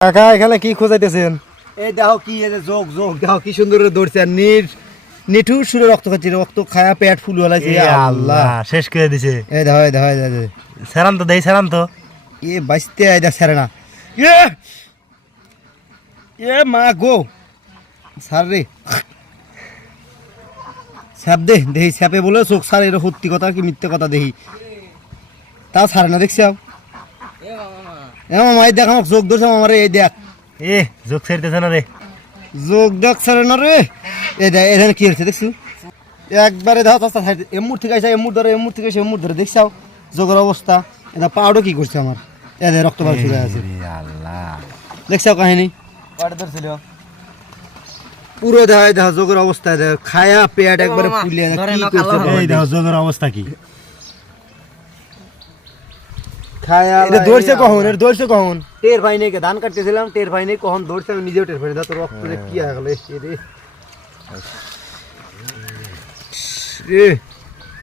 কাকা এখানে কি খোঁজাইতেছেন? এই দেখো কি এই যে যোগ যোগ দেখো কি সুন্দর দৌড়ছে আর নিঠুর সুরে রক্ত খাচ্ছে রক্ত খায়া পেট ফুল হলাইছে আল্লাহ শেষ করে দিছে। এই দেখো এই দেখো এই দেখো সারাম তো দেই সারাম তো এ বাঁচতে এই দেখ সারে না এ এ মা গো সার রে সাপ দে দেখি সাপে বলে চোখ সার এটা সত্যি কথা কি মিথ্যে কথা দেখি তা সারে না দেখছি এ মামা এই দেখ আমার চোখ ধরছে আমার এই দেখ এ যোগ ছাড়তেছে না রে। যোগ দেখ সারে না রে এই দেখ এখানে কি হচ্ছে দেখছি একবারে দেখো চাষা এমুর থেকে আসে এমুর ধরে এমুর থেকে এসে এমুর ধরে দেখছাও যোগের অবস্থা এটা পাউডার কি করছে আমার এ দেখ রক্ত বার শুরু আছে আল্লাহ দেখছাও কাহিনী পুরো দেখা দেখো যোগের অবস্থা দেখো খায়া পেট একবারে ফুলিয়ে কি করছে এই দেখো যোগের অবস্থা কি খায়া এটা দৌড়ছে কখন? এটা দৌড়ছে কখন? টের ভাই নেই ধান কাটতেছিলাম টের ভাই নেই কখন দৌড়ছে আমি নিজেও টের পাই না তো রক্ত কি হয়ে গেল রে